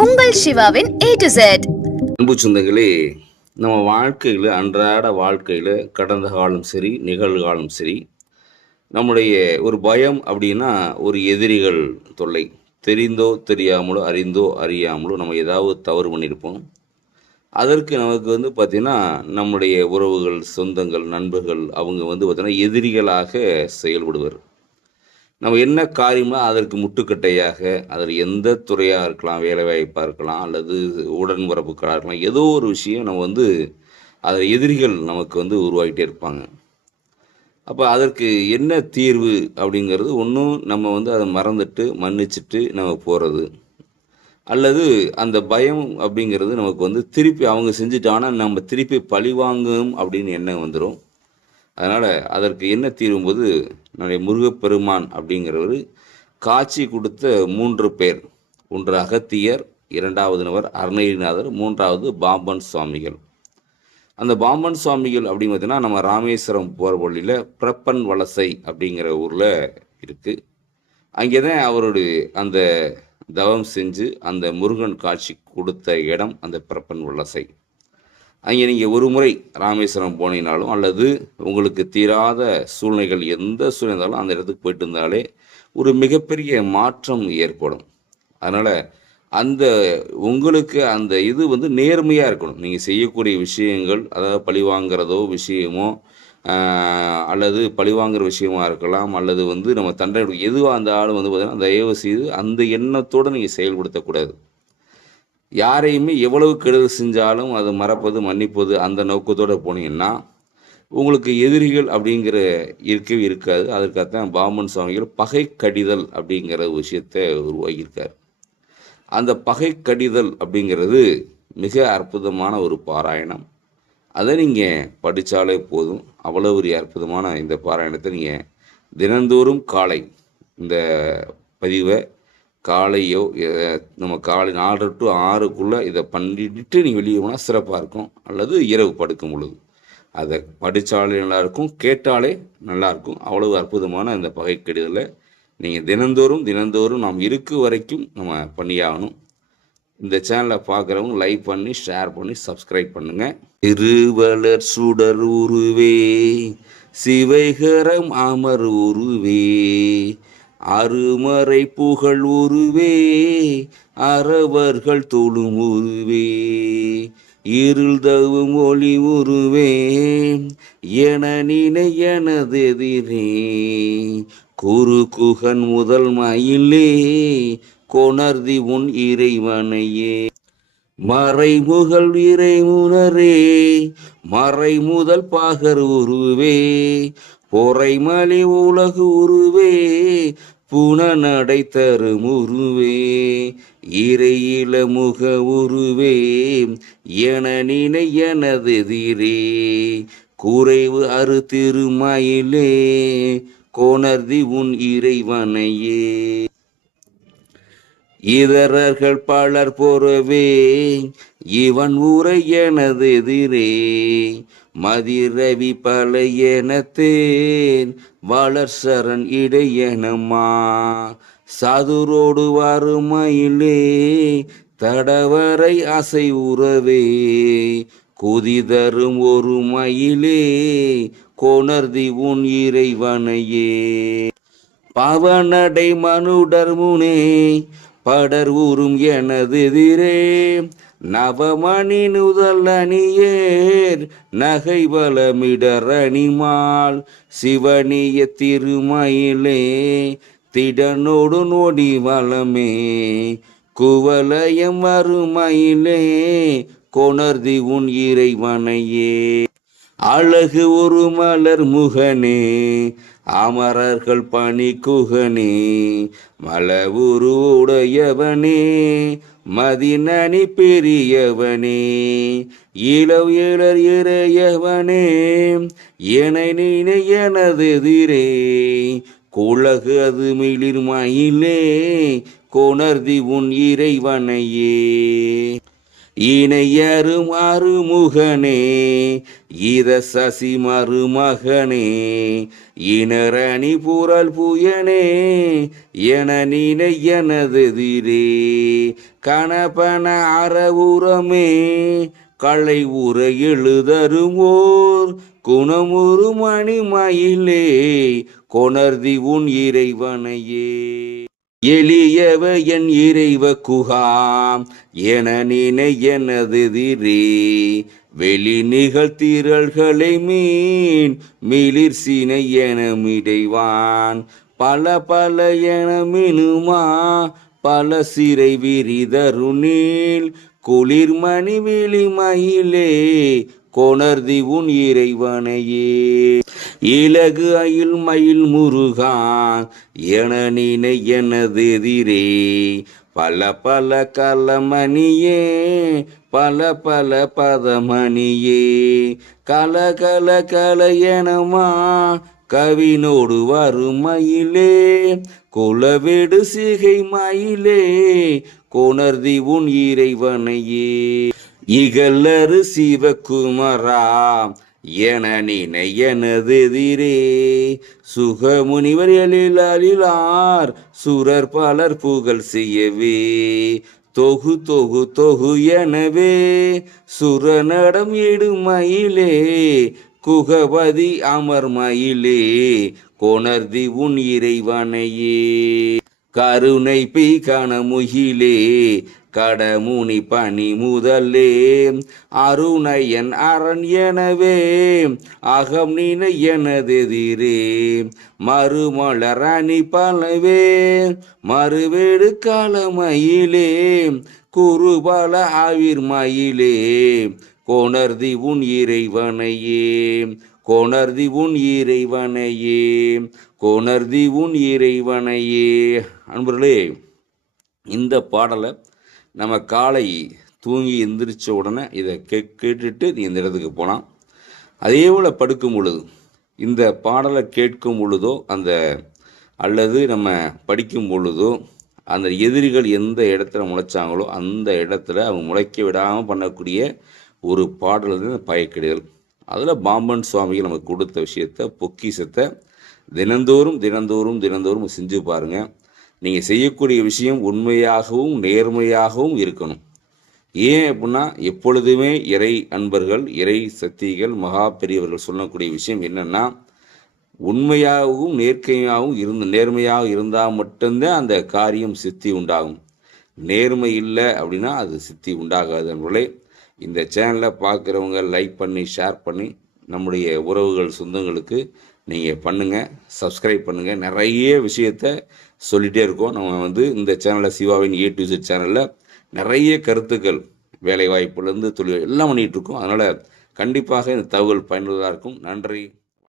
உங்கள் சிவாவின் A to Z அன்பு சொந்தங்களே நம்ம வாழ்க்கையில் அன்றாட வாழ்க்கையில் கடந்த காலம் சரி நிகழ்காலம் சரி நம்முடைய ஒரு பயம் அப்படின்னா ஒரு எதிரிகள் தொல்லை. தெரிந்தோ தெரியாமலோ அறிந்தோ அறியாமலோ நம்ம ஏதாவது தவறு பண்ணியிருப்போம். அதற்கு நமக்கு வந்து பார்த்திங்கன்னா நம்முடைய உறவுகள் சொந்தங்கள் நண்பர்கள் அவங்க வந்து பார்த்திங்கன்னா எதிரிகளாக செயல்படுவர். நம்ம என்ன காரியமோ அதற்கு முட்டுக்கட்டையாக அதில் எந்த துறையாக இருக்கலாம் வேலைவாய்ப்பாக இருக்கலாம் அல்லது உடன்பிறப்புகளாக இருக்கலாம் ஏதோ ஒரு விஷயம் நம்ம வந்து அதில் எதிரிகள் நமக்கு வந்து உருவாகிட்டே இருப்பாங்க. அப்போ அதற்கு என்ன தீர்வு அப்படிங்கிறது ஒன்றும் நம்ம வந்து அதை மறந்துட்டு மன்னிச்சிட்டு நம்ம போகிறது அல்லது அந்த பயம் அப்படிங்கிறது நமக்கு வந்து திருப்பி அவங்க செஞ்சுட்டாங்கன்னா நம்ம திருப்பி பழி வாங்கணும் அப்படின்னு எண்ணம் வந்துடும் அதனால் அதற்கு என்ன தீரும்போது நம்முடைய முருகப்பெருமான் அப்படிங்கிறவர் காட்சி கொடுத்த மூன்று பேர். ஒன்று அகத்தியர் இரண்டாவது நபர் அருணகிரிநாதர் மூன்றாவது பாம்பன் சுவாமிகள். அந்த பாம்பன் சுவாமிகள் அப்படின்னு பார்த்தீங்கன்னா நம்ம ராமேஸ்வரம் போகிற வழியில் பிரப்பன் வலசை அப்படிங்கிற ஊரில் இருக்குது அங்கே தான் அவருடைய அந்த தவம் செஞ்சு அந்த முருகன் காட்சி கொடுத்த இடம் அந்த பிரப்பன் வலசை. அங்கே நீங்கள் ஒரு முறை ராமேஸ்வரம் போனீங்கனாலும் அல்லது உங்களுக்கு தீராத சூழ்நிலைகள் எந்த சூழ்நிலை இருந்தாலும் அந்த இடத்துக்கு போயிட்டு இருந்தாலே ஒரு மிகப்பெரிய மாற்றம் ஏற்படும். அதனால் அந்த உங்களுக்கு அந்த இது வந்து நேர்மையாக இருக்கணும். நீங்கள் செய்யக்கூடிய விஷயங்கள் அதாவது பழி வாங்குறதோ விஷயமோ அல்லது பழி வாங்குற விஷயமா இருக்கலாம் அல்லது வந்து நம்ம தண்டனை எதுவாக இருந்தாலும் வந்து பார்த்தீங்கன்னா தயவு செய்து அந்த எண்ணத்தோடு நீங்கள் செயல்படுத்தக்கூடாது. யாரையுமே எவ்வளவு கெடுதல் செஞ்சாலும் அது மறப்பது மன்னிப்பது அந்த நோக்கத்தோடு போனீங்கன்னா உங்களுக்கு எதிரிகள் அப்படிங்கிற இருக்கவே இருக்காது. அதற்காகத்தான் பாமன் சுவாமிகள் பகை கடிதல் அப்படிங்கிற விஷயத்தை உருவாக்கியிருக்கார். அந்த பகை கடிதல் அப்படிங்கிறது மிக அற்புதமான ஒரு பாராயணம். அதை நீங்கள் படித்தாலே போதும். அவ்வளோ ஒரு அற்புதமான இந்த பாராயணத்தை நீங்கள் தினந்தோறும் காலை இந்த பதிவை காலையோ நம்ம காலை நாலு டு ஆறுக்குள்ளே இதை பண்ணிட்டு நீங்கள் வெளியே போனால் சிறப்பாக இருக்கும். அல்லது இரவு படுக்கும் பொழுது. அதை படித்தாலே நல்லாயிருக்கும் கேட்டாலே நல்லாயிருக்கும். அவ்வளவு அற்புதமான இந்த பகை கெடுதலை நீங்கள் தினந்தோறும் தினந்தோறும் நாம் இருக்கு வரைக்கும் நம்ம பண்ணியாகணும். இந்த சேனலை பார்க்குறவங்க லைக் பண்ணி ஷேர் பண்ணி சப்ஸ்கிரைப் பண்ணுங்கள் திருவலர் சுடர் உருவே சிவைகரம் அமர் உருவே. அருமறை புகழ் உருவே அறவர்கள் தொழும் உருவே. இருள் தவும் ஒளி உருவே என நினை எனதெதிரே குரு குகன் முதல் மயிலே கொணர்தி உன் இறைவனையே. மறைமுகல் இறைமுனரே மறை முதல் பாகர் உருவே பொறைமலி உலகு உருவே புனநடை தரும் உருவே. இறையில முக உருவே என நினை எனதெதிரே குறைவு அறு திருமயிலே கோணர்தி உன் இறைவனையே. இதரர்கள் பலர் பொறவே இவன் ஊரை எனது எதிரே மதிரவி பல எனத்தேன் வளர் சரண் இடையனமா சதுரோடு வறுமையிலே தடவரை அசை உறவே குதிதரும் ஒரு மயிலே கோணர்தி உன் இறைவனையே. பவனடை மனுடர் முனே படர் ஊரும் எனது எதிரே நவமணி நுதல் அணியேர் நகை வளமிடர் அணிமால் சிவனிய திருமயிலே திடனோடு நொடி வளமே குவலயம் வறுமையிலே கொணர்தி உன் இறைவனையே. அழகு ஒரு மலர் முகனே அமரர்கள் பணி குகனே மலவுரு உடையவனே மதினனி பெரியவனே இளவ் இளர் இறையவனே என நினை எனது எதிரே குலகு அது மிளிர்மயிலே கொணர்தி உன் இறைவனையே. இணையரு மறுமுகனே இத சசி மருமகனே இனரணி புரல் புயனே என நினை எனதெதிரே கணபன அறவுரமே களை உற எழுதருவோர் குணமுறு மணிமயிலே கொணர்தி உன் இறைவனையே. எளியவ என் இறைவ குகாம். என நினை எனதெதிரே வெளி நிகழ்த்திரள்களை மீன். மிளிர் சினை என மிடைவான். பல பல என மினுமா. பல சிறை விரிதருணில் குளிர்மணி விழிமயிலே கோணர்தி உன் இறைவனையே. இலகு அயில் மயில் முருகான் என நினை எதிரே. பல பல கலமணியே பல பல பதமணியே. கல கல கல எனமா கவினோடு வருமயிலே குலவெடு சிகை மயிலே கோணர்தி உன் இறைவனையே. இகல்லரு சிவகுமரா என நினை எனதெதிரே சுகமுனிவர் எழிலாளிலார் சுரர் பலர் புகழ் செய்யவே. தொகு தொகு தொகு எனவே சுரநடம் இடுமயிலே குகவதி அமர்மயிலே கொணர்தி உன் இறைவனையே. கருணை பெய் கணமுகிலே கடமுனி பனி முதலே. அருணையன் அரண் எனவே அகம் நினை எனதெதிரே மறுமலர் அணி பலவே மறுவேடு காலமயிலே. குறுபல ஆவிர் மயிலே. கோணர்தி உன் இறைவனையே கோணர்தி உன் இறைவனையே கோணர்தி உன் இறைவனையே. அன்பர்களே இந்த பாடலை நம்ம காலை தூங்கி எந்திரிச்ச உடனே இதை கே கேட்டுட்டு நீ இந்த இடத்துக்கு போகலாம் அதே போல் படுக்கும் பொழுது இந்த பாடலை கேட்கும் பொழுதோ அந்த அல்லது நம்ம படிக்கும் பொழுதோ அந்த எதிரிகள் எந்த இடத்துல முளைச்சாங்களோ அந்த இடத்துல அவங்க முளைக்க விடாமல் பண்ணக்கூடிய ஒரு பாடல் தான் பயக்கிடுதல். அதில் பாம்பன் சுவாமிகள் நமக்கு கொடுத்த விஷயத்த பொக்கிஷத்தை தினந்தோறும் தினந்தோறும் தினந்தோறும் செஞ்சு பாருங்கள் நீங்கள் செய்யக்கூடிய விஷயம் உண்மையாகவும் நேர்மையாகவும் இருக்கணும். ஏன் அப்படின்னா எப்பொழுதுமே இறை அன்பர்கள் இறை சக்திகள் மகா பெரியவர்கள் சொல்லக்கூடிய விஷயம் என்னென்னா உண்மையாகவும் நேர்க்கையாகவும் இருந்து நேர்மையாக இருந்தால் மட்டும்தான் அந்த காரியம் சித்தி உண்டாகும். நேர்மை இல்லை அப்படின்னா அது சித்தி உண்டாகாது என்பதை இந்த சேனலை பார்க்குறவங்க லைக் பண்ணி ஷேர் பண்ணி நம்முடைய உறவுகள் சொந்தங்களுக்கு நீங்கள் பண்ணுங்கள் சப்ஸ்கிரைப் பண்ணுங்கள் நிறைய விஷயத்த சொல்லிகிட்டே இருக்கோம். நம்ம வந்து இந்த சேனலில் சிவாவின் ஏ டு இசட் சேனலில் நிறைய கருத்துக்கள் வேலைவாய்ப்புலேருந்து தொழில் எல்லாம் பண்ணிகிட்ருக்கோம் அதனால் கண்டிப்பாக இந்த தகவல் பயனுள்ளதாக இருக்கும். நன்றி.